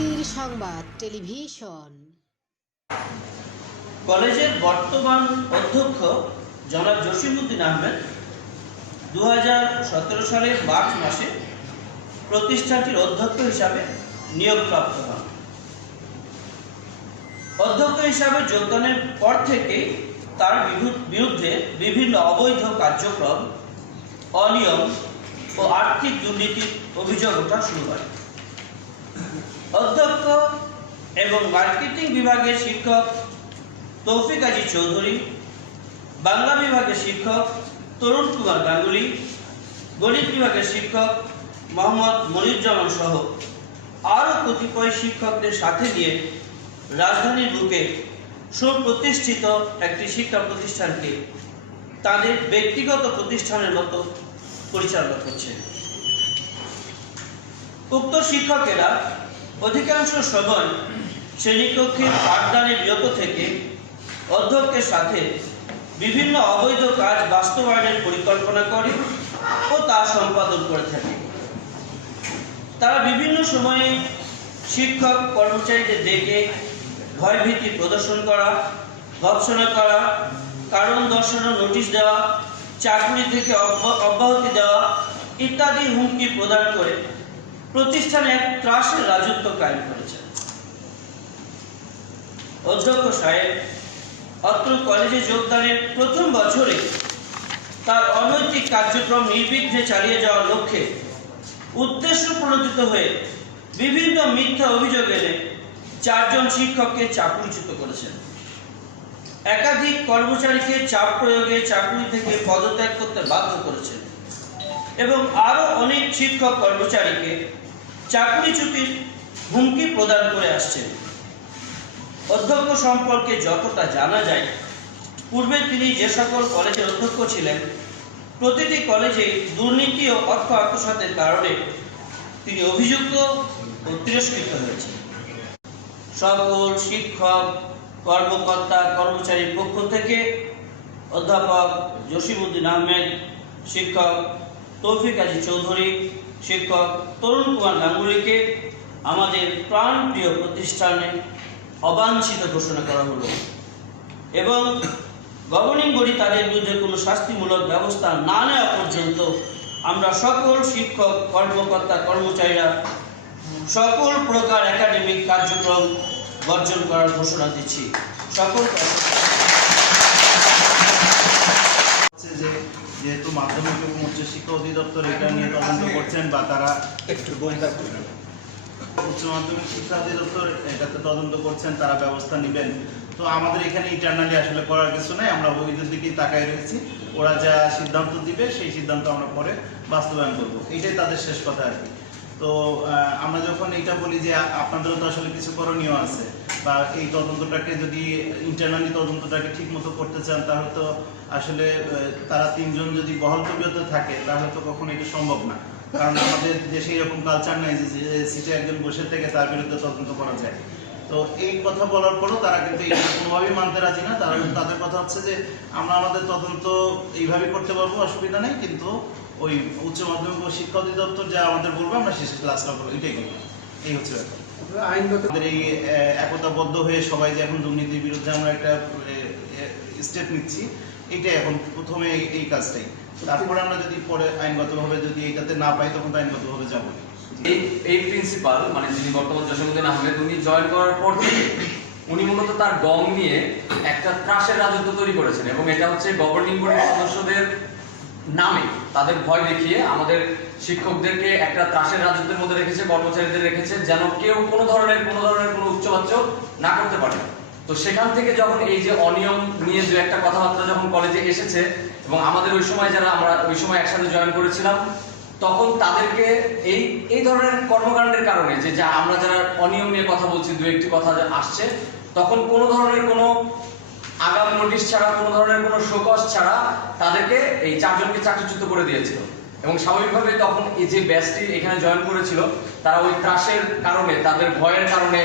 জাতির সংবাদ টেলিভিশন। কলেজের বর্তমান অধ্যক্ষ জনাব জসিমউদ্দিন আহমেদ 2017 সালের মার্চ মাসে প্রতিষ্ঠানটির অধ্যক্ষ হিসাবে নিয়োগপ্রাপ্ত হন। অধ্যক্ষ হিসাবে যোগদানের পর থেকে তার বিরুদ্ধে বিভিন্ন অবৈধ কার্যক্রম, অনিয়ম ও আর্থিক দুর্নীতির অভিযোগ ওঠা শুরু হয়। অধ্যক্ষ এবং মার্কেটিং বিভাগের শিক্ষক তৌফিক আজি চৌধুরী, বাংলা বিভাগের শিক্ষক তরুণ কুমার গাঙ্গুলি, গণিত বিভাগের শিক্ষক মোহাম্মদ মনিরুজ্জামান সহ আরও কতিপয় শিক্ষকদের সাথে নিয়ে রাজধানীর বুকে সুপ্রতিষ্ঠিত একটি শিক্ষা প্রতিষ্ঠানকে তাদের ব্যক্তিগত প্রতিষ্ঠানের মতো পরিচালনা করছে। উক্ত শিক্ষকেরা অধিকাংশ সময় শ্রেণীকক্ষে পাঠদানে বিরত থেকে অধ্যক্ষের সাথে বিভিন্ন অবৈধ কাজ বাস্তবায়নের পরিকল্পনা করে ও তা সম্পাদন করে থাকে। তারা বিভিন্ন সময়ে শিক্ষক কর্মচারীদের ডেকে ভয়ভীতি প্রদর্শন করা, ভৎসনা করা, কারণ দর্শানোর নোটিশ দেওয়া, চাকরি থেকে অব্যাহতি দেওয়া ইত্যাদি হুমকি প্রদান করে প্রতিষ্ঠানে এক ত্রাসের রাজত্ব কায়েম করেছে। অধ্যক্ষ সাহেব অত্র কলেজে যোগদানের প্রথম বছরে তার অনৈতিক কার্যক্রম নির্বিঘ্নে চালিয়ে যাওয়ার লক্ষ্যে উদ্দেশ্য প্রণোদিত হয়ে বিভিন্ন মিথ্যা অভিযোগ এনে 4 জন শিক্ষককে চাকরিচ্যুত করেছেন। একাধিক কর্মচারীকে চাপ প্রয়োগে চাকরি থেকে পদত্যাগ করতে বাধ্য করেছেন এবং আরও অনেক শিক্ষক কর্মচারীকে চাকরিচ্যুতির হুমকি প্রদান করে আসছেন। অধ্যক্ষ সম্পর্কে যতটা জানা যায়, পূর্বে তিনি যে সকল কলেজের অধ্যক্ষ ছিলেন, প্রতিটি কলেজে দুর্নীতি ও অর্থ আত্মসাতের কারণে তিনি অভিযুক্ত ও তিরস্কৃত হয়েছেন। সকল শিক্ষক, কর্মকর্তা, কর্মচারীর পক্ষ থেকে অধ্যাপক জসিমউদ্দিন আহমেদ, শিক্ষক তৌফিক আজি চৌধুরী, শিক্ষক তরুণ কুমার গাঙ্গুলিকে আমাদের প্রাণপ্রিয় প্রতিষ্ঠানে অবাঞ্ছিত ঘোষণা করা হলো এবং গভর্নিং বডি তাদের বিরুদ্ধে কোনো শাস্তিমূলক ব্যবস্থা না নেওয়া পর্যন্ত আমরা সকল শিক্ষক, কর্মকর্তা, কর্মচারীরা সকল প্রকার একাডেমিক কার্যক্রম বর্জন করার ঘোষণা দিচ্ছি। সকল যেহেতু মাধ্যমিক এবং উচ্চশিক্ষা অধিদপ্তর এটা নিয়ে তদন্ত করছেন বা তারা উচ্চ মাধ্যমিক শিক্ষা অধিদপ্তর এটাতে তদন্ত করছেন, তারা ব্যবস্থা নেবেন। তো আমাদের এখানে ইন্টারনালি আসলে করার কিছু নাই, আমরা ওইদের দিকেই তাকাই রয়েছি। ওরা যা সিদ্ধান্ত দিবে সেই সিদ্ধান্ত আমরা পরে বাস্তবায়ন করব, এইটাই তাদের শেষ কথা আর কি। তো আমরা যখন এটা বলি যে আপনাদেরও তো আসলে কিছু করণীয় আছে, বা এই তদন্তটাকে যদি ইন্টারনালি তদন্তটাকে ঠিক মতো করতে চান, তাহলে তো আসলে তারা 3 জন যদি বহাল তবিয়তে থাকে তাহলে তো কখনো এটা সম্ভব না। কারণ আমাদের দেশে এরকম কালচার নাই যে সিটে একজন বসে থেকে তার বিরুদ্ধে তদন্ত করা যায়। তো এই কথা বলার পরও তারা কিন্তু এটা কোনোভাবেই মানতে রাজি না। তাদের কথা হচ্ছে যে আমরা আমাদের তদন্ত এইভাবেই করতে পারবো, অসুবিধা নেই, কিন্তু ওই উচ্চ মাধ্যমিক ও শিক্ষা অধিদপ্তর যা আমাদের বলবো আমরা শেষে ক্লাসটা করবো, এটাই করবো। এই হচ্ছে ব্যাপার। আমাদের এই একতাবদ্ধ হয়ে সবাই যে এখন দুর্নীতির বিরুদ্ধে আমরা একটা স্টেপ নিচ্ছি, এইটাই এখন প্রথমে এই কাজটাই। তারপরে আমরা যদি পরে আইনগতভাবে যদি এইটাতে না পাই তখন তো আইনগতভাবে যাবো। এই প্রিন্সিপাল মানে যিনি বর্তমান জসিমউদ্দিন আহমেদ, উনি জয়েন করার পর থেকে উনি মূলত তার গং নিয়ে একটা ত্রাসের রাজত্ব তৈরি করেছেন এবং এটা হচ্ছে গভর্নিং বডির সদস্যদের নামে তাদের ভয় দেখিয়ে আমাদের শিক্ষকদেরকে একটা ত্রাসের রাজত্বের মধ্যে রেখেছে, কর্মচারীদের রেখেছে, যেন কেউ কোনো ধরনের কোনো উচ্চবাচ্য না করতে পারে। তো সেখান থেকে যখন এই যে অনিয়ম নিয়ে যে একটা কথাবার্তা যখন কলেজে এসেছে এবং আমাদের আমরা ওই সময় একসাথে জয়েন করেছিলাম, তখন তাদেরকে এই ধরনের কর্মকাণ্ডের কারণে যে আমরা যারা অনিয়ম নিয়ে কথা বলছি, 2-1টি কথা আসছে, তখন কোনো ধরনের কোনো আগাম নোটিশ ছাড়া, কোনো ধরনের কোনো শোকজ ছাড়া তাদেরকে এই 4 জনকে চাকরিচ্যুত করে দিয়েছিল। এবং স্বাভাবিকভাবে তখন এই যে ব্যাচটি এখানে জয়েন করেছিল তারা ওই ত্রাসের কারণে, তাদের ভয়ের কারণে,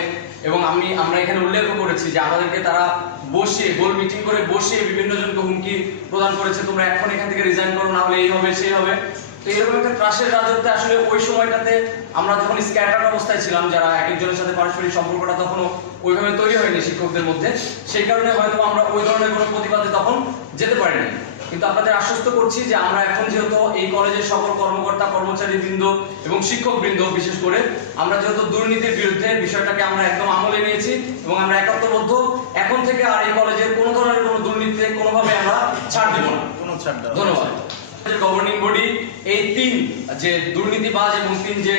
এবং আমরা এখানে উল্লেখ করেছি যে আমাদেরকে তারা বসিয়ে গোল মিটিং করে বসিয়ে বিভিন্ন জনকে হুমকি প্রদান করেছে, তোমরা এখন এখান থেকে রিজাইন করো, না হলে এই হবে সেই হবে। তো এরকম একটা ত্রাসের রাজত্বে আসলে ওই সময়টাতে আমরা যখন স্ক্যাটার অবস্থায় ছিলাম, যারা এক একজনের সাথে পারস্পরিক সম্পর্কটা তখনও ওইভাবে তৈরি হয়নি শিক্ষকদের মধ্যে, সেই কারণে হয়তো আমরা ওই ধরনের কোনো প্রতিবাদে তখন যেতে পারিনি। কিন্তু আপনাদের আশ্বস্ত করছি যে আমরা এখন যেহেতু এই কলেজের সকল কর্মকর্তা কর্মচারী বৃন্দ এবং শিক্ষক বৃন্দ বিশেষ করে আমরা যেহেতু দুর্নীতির বিরুদ্ধে বিষয়টাকে আমরা একদম আমলে নিয়েছি এবং আমরা একাত্মবদ্ধ, এখন থেকে আর এই কলেজের কোনো ধরনের কোনো দুর্নীতিতে কোনোভাবে আমরা ছাড় দেব না। কোনো ছাড় দেওয়া ধন্যবাদ। গভর্নিং বডি এই 3 যে দুর্নীতিবাজ এবং 3 যে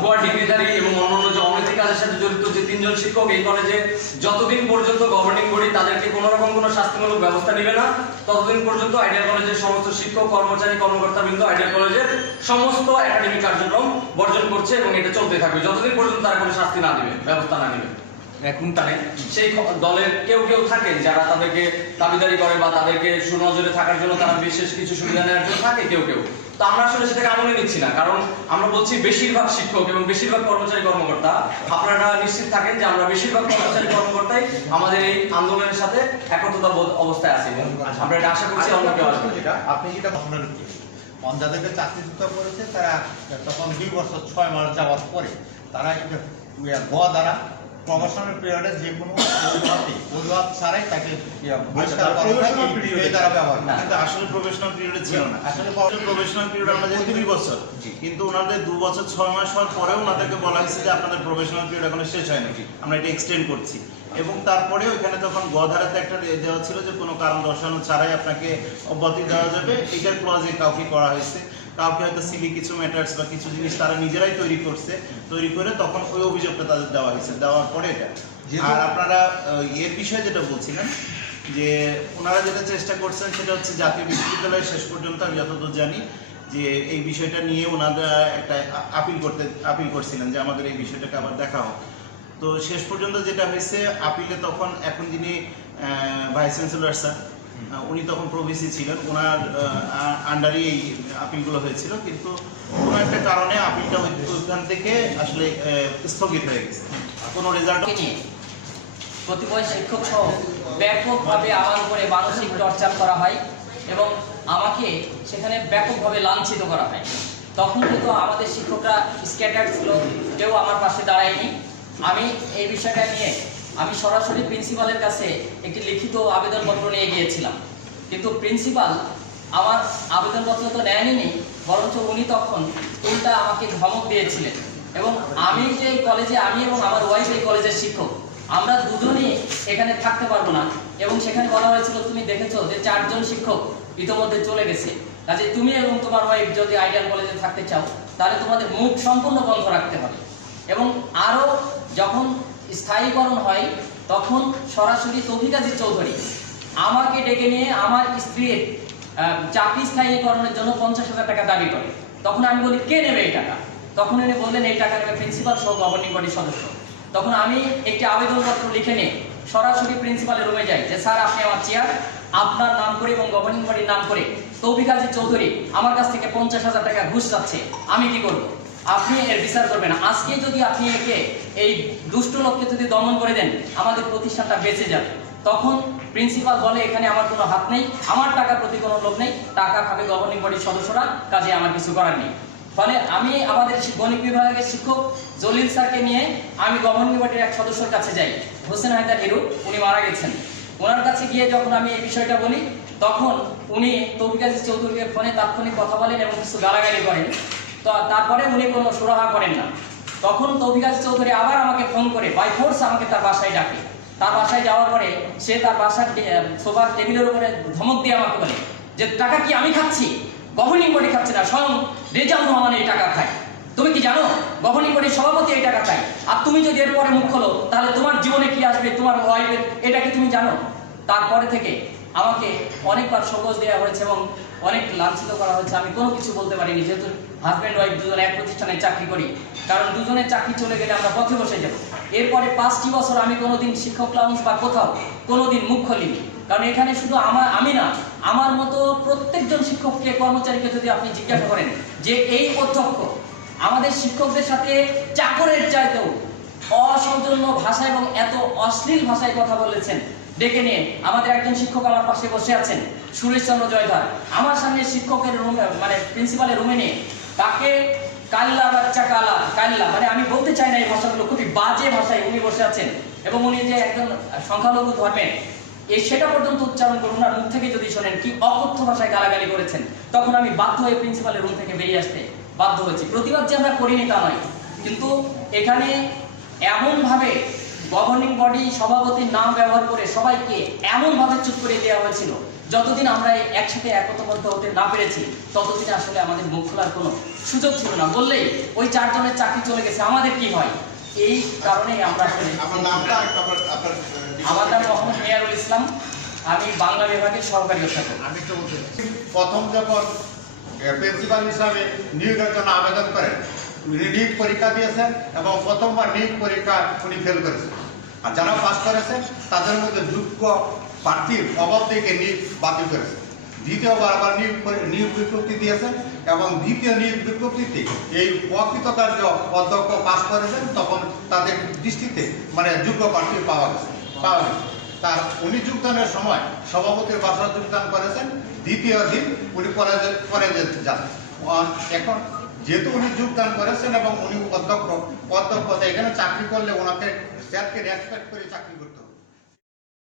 ভুয়া ডিগ্রিধারী এবং অন্যান্য যে অনৈতিক কাজের সাথে জড়িত যে 3 জন শিক্ষক এই কলেজে যতদিন পর্যন্ত গভর্নিং বডি তাদেরকে কোনো রকম কোনো শাস্তিমূলক ব্যবস্থা নেবে না, ততদিন পর্যন্ত আইডিয়াল কলেজের সমস্ত শিক্ষক কর্মচারী কর্মকর্তাবৃন্দ আইডিয়াল কলেজের সমস্ত একাডেমিক কার্যক্রম বর্জন করছে এবং এটা চলতে থাকবে যতদিন পর্যন্ত তারা কোনো শাস্তি না দিবে, ব্যবস্থা না নেবে। এখন তাহলে সেই দলের কেউ কেউ থাকে যারা তাদেরকে দাবিদারি করে বা তাদেরকে সুনজরে থাকার জন্য তারা বিশেষ কিছু সুবিধা নেওয়ার জন্য থাকে কেউ কেউ। তো আমরা আসলে সেটাকে আমলে নিচ্ছি না, কারণ আমরা বলছি বেশিরভাগ শিক্ষক এবং বেশিরভাগ কর্মচারী কর্মকর্তা, আপনারা নিশ্চিত থাকেন যে আমরা বেশিরভাগ কর্মচারী কর্মকর্তাই আমাদের এই আন্দোলনের সাথে একত্রতাবোধ অবস্থায় আছি। আমরা এটা আশা করছি অন্য কেউ আসবে। আপনি যেটা বললেন, যাদেরকে চাকরিচ্যুত করেছে তারা তখন 2 বছর 6 মাস যাওয়ার পরে তারা কিন্তু গোয়া দ্বারা প্রমোশনাল পিরিয়ডে যে কোনো অজুহাত ছাড়াই তাকে বহিষ্কার করা হয়, তারা ব্যবহার করে। কিন্তু আসলে প্রফেশনাল পিরিয়ডে ছিল না। আসলে প্রফেশনাল পিরিয়ড আমরা যেহেতু 2 বছর, কিন্তু ওনাদের 2 বছর 6 মাস হওয়ার পরেও ওনাদেরকে বলা হয়েছে যে আপনাদের প্রফেশনাল পিরিয়ড এখনো শেষ হয় নাকি, আমরা এটা এক্সটেন্ড করছি। এবং তারপরে ওইখানে তখন গধারাতে একটা দেওয়া ছিল যে কোনো কারণ দর্শানো ছাড়াই আপনাকে অব্যাহতি দেওয়া যাবে, এইটার ক্লজে কাউকে করা হয়েছে, কাউকে হয়তো সিলি কিছু ম্যাটার্স বা কিছু জিনিস তারা নিজেরাই তৈরি করে তখন ওই অভিযোগটা তাদের দেওয়া হয়েছে, দেওয়ার পরে এটা। আর আপনারা এর বিষয়ে যেটা বলছিলেন যে ওনারা যেটা চেষ্টা করছেন সেটা হচ্ছে জাতীয় বিশ্ববিদ্যালয়ের শেষ পর্যন্ত আমি যতদূর জানি যে এই বিষয়টা নিয়ে ওনারা একটা আপিল করছিলেন যে আমাদের এই বিষয়টাকে আবার দেখা হোক। তো শেষ পর্যন্ত যেটা হয়েছে আপিলে তখন এখন যিনি ভাইস চ্যান্সেলর স্যার উনি তখন প্রভিসি ছিলেন, ওনার আন্ডারে এই আপিলগুলো হয়েছিল, কিন্তু কোনো একটা কারণে আপিলটা ওইখান থেকে আসলে স্থগিত হয়ে গেছে, কোনো রেজাল্ট নিয়ে কতিপয় শিক্ষক সহ ব্যাপকভাবে আমার উপরে মানসিক টর্চার করা হয় এবং আমাকে সেখানে ব্যাপকভাবে লাঞ্ছিত করা হয়। তখন কিন্তু আমাদের শিক্ষকরা স্ক্যাটার ছিল, কেউ আমার পাশে দাঁড়ায়নি। আমি এই বিষয়টা নিয়ে আমি সরাসরি প্রিন্সিপালের কাছে একটি লিখিত আবেদনপত্র নিয়ে গিয়েছিলাম, কিন্তু প্রিন্সিপাল আমার আবেদনপত্র তো নেয়নি, বরঞ্চ উনি তখন উল্টা আমাকে ধমক দিয়েছিলেন। এবং আমি যে কলেজে, আমি এবং আমার ওয়াইফ এই কলেজের শিক্ষক, আমরা দুজনেই এখানে থাকতে পারবো না। এবং সেখানে বলা হয়েছিল তুমি দেখেছো যে 4 জন শিক্ষক ইতিমধ্যে চলে গেছে, কাজে তুমি এবং তোমার ওয়াইফ যদি আইডিয়াল কলেজে থাকতে চাও তাহলে তোমাদের মুখ সম্পূর্ণ বন্ধ রাখতে হবে। এবং আরও যখন স্থায়ীকরণ হয় তখন সরাসরি তৌফিক আজিজ চৌধুরী আমাকে ডেকে নিয়ে আমার স্ত্রীর চাকরি স্থায়ীকরণের জন্য 50,000 টাকা দাবি করে। তখন আমি বলি কে নেবে এই টাকা? তখন উনি বললেন এই টাকা নেবে প্রিন্সিপাল সহ গভর্নিং বডির সদস্য। তখন আমি একটি আবেদনপত্র লিখে নিয়ে সরাসরি প্রিন্সিপালের রুমে যাই যে স্যার আপনি আমার চেয়ার আপনার নাম করে এবং গভর্নিং বডির নাম করে তৌফিক আজিজ চৌধুরী আমার কাছ থেকে 50,000 টাকা ঘুষ চাচ্ছে, আমি কি করব? আপনি এর বিচার করবেন। আজকে যদি আপনি একে এই দুষ্ট লোককে যদি দমন করে দেন আমাদের প্রতিষ্ঠানটা বেঁচে যাবে। তখন প্রিন্সিপাল বলে এখানে আমার কোনো হাত নেই, আমার টাকার প্রতি কোনো লোভ নেই, টাকা খাবে গভর্নিং বডির সদস্যরা, কাজে আমার কিছু করার নেই। ফলে আমি আমাদের গণিত বিভাগের শিক্ষক জলিল স্যারকে নিয়ে আমি গভর্নিং বডির এক সদস্যর কাছে যাই, হোসেন হায়দার হিরু, উনি মারা গেছেন। ওনার কাছে গিয়ে যখন আমি এই বিষয়টা বলি তখন উনি তৌফিক আজিজ চৌধুরীকে ফোনে তাৎক্ষণিক কথা বলেন এবং কিছু গালাগালি করেন। তো তারপরে উনি কোনো সুরাহা করেন না। তখন তৌফিক আজিজ চৌধুরী আবার আমাকে ফোন করে বাই ফোর্স আমাকে তার বাসায় ডাকে। তার বাসায় যাওয়ার পরে সে তার বাসার সোফার টেবিলের উপরে ধমক দিয়ে আমাকে বলে যে টাকা কি আমি খাচ্ছি? গভর্নিং বডি খাচ্ছে না, স্বয়ং রেজাউল রহমান এই টাকা খায়। তুমি কি জানো গভর্নিং বডির সভাপতি এই টাকা খায়? আর তুমি যদি এরপরে মুখ খোলো তাহলে তোমার জীবনে কি আসবে, তোমার ওয়াইফের, এটা কি তুমি জানো? তারপরে থেকে আমাকে অনেকবার সবজ দেওয়া হয়েছে এবং অনেক লাঞ্ছিত করা হয়েছে। আমি কোনো কিছু বলতে পারিনি, যেহেতু হাজব্যান্ড ওয়াইফ দুজনে এক প্রতিষ্ঠানে চাকরি করি, কারণ দুজনের চাকরি চলে গেলে আমরা পথে বসে যাব। এরপরে 5টি বছর আমি কোনোদিন শিক্ষক লাউঞ্জ বা কোথাও কোনোদিন মুখ খুলিনি, কারণ এখানে শুধু আমি না, আমার মতো প্রত্যেকজন শিক্ষককে কর্মচারীকে যদি আপনি জিজ্ঞাসা করেন যে এই অধ্যক্ষ আমাদের শিক্ষকদের সাথে চাকরের চাইতেও অসৌজন্য ভাষা এবং এত অশ্লীল ভাষায় কথা বলেছেন, ডেকে নিয়ে আমাদের একজন শিক্ষক আমার পাশে বসে আছেন, সুরেশচন্দ্র জয়ধার, আমার সামনে শিক্ষকের রুমে মানে প্রিন্সিপালের রুমে নিয়ে তাকে কাল্লা বাচ্চা কালা কাল্লা, মানে আমি বলতে চাই না এই ভাষাগুলো, খুবই বাজে ভাষায় উনি বসে আছেন এবং উনি যে একজন সংখ্যালঘু ধর্মের সেটা পর্যন্ত উচ্চারণ করুন, ওনার মুখ থেকে যদি শোনেন কি অকথ্য ভাষায় গালাগালি করেছেন, তখন আমি বাধ্য হয়ে প্রিন্সিপালের রুম থেকে বেরিয়ে আসতে বাধ্য হয়েছি। প্রতিবাদ যে আমরা করিনি তা নয়, কিন্তু এখানে এমনভাবে গভর্নিং বডি সভাপতির নাম ব্যবহার করে সবাইকে এমনভাবে চুপ করে দেওয়া হয়েছিল, যতদিন আমরা একসাথে একতাবদ্ধ হতে না পেরেছি ততদিন আসলে আমাদের মুখ খোলার কোনো সুযোগ ছিল না। বললেই ওই 4 জনের চাকরি চলে গেছে, আমাদের কি হয়? এই কারণেই আমরা আসলে আমার নামটা আমার নাম মোহাম্মদ মেয়ারুল ইসলাম, আমি বাংলা বিভাগের সহকারী অধ্যাপক। আমি তো বলতে প্রথম যখন প্রিন্সিপাল হিসাবে নিয়োগের জন্য আবেদন করেন, উনি নিয়োগ পরীক্ষা দিয়েছেন এবং প্রথমবার নিয়োগ পরীক্ষা উনি ফেল করেছেন। আর যারা পাস করেছেন তাদের মধ্যে যোগ্য প্রার্থীর অভাব থেকে নিয়োগ বাতিল করেছেন। দ্বিতীয়বার আবার নিয়োগ বিজ্ঞপ্তি দিয়েছেন এবং দ্বিতীয় নিয়োগ বিজ্ঞপ্তিতে এই প্রকৃত কার্য অধ্যক্ষ পাস করেছেন, তখন তাদের দৃষ্টিতে মানে যোগ্য প্রার্থী পাওয়া গেছে। তার উনি যোগদানের সময় সভাপতির বাসায় যোগদান করেছেন, দ্বিতীয় দিন উনি কলেজে যান। এখন যেহেতু উনি যোগদান করেছেন এবং উনি অধ্যক্ষ এখানে চাকরি করলে ওনাকে স্যারকে রেসপেক্ট করে চাকরি করতে হবে।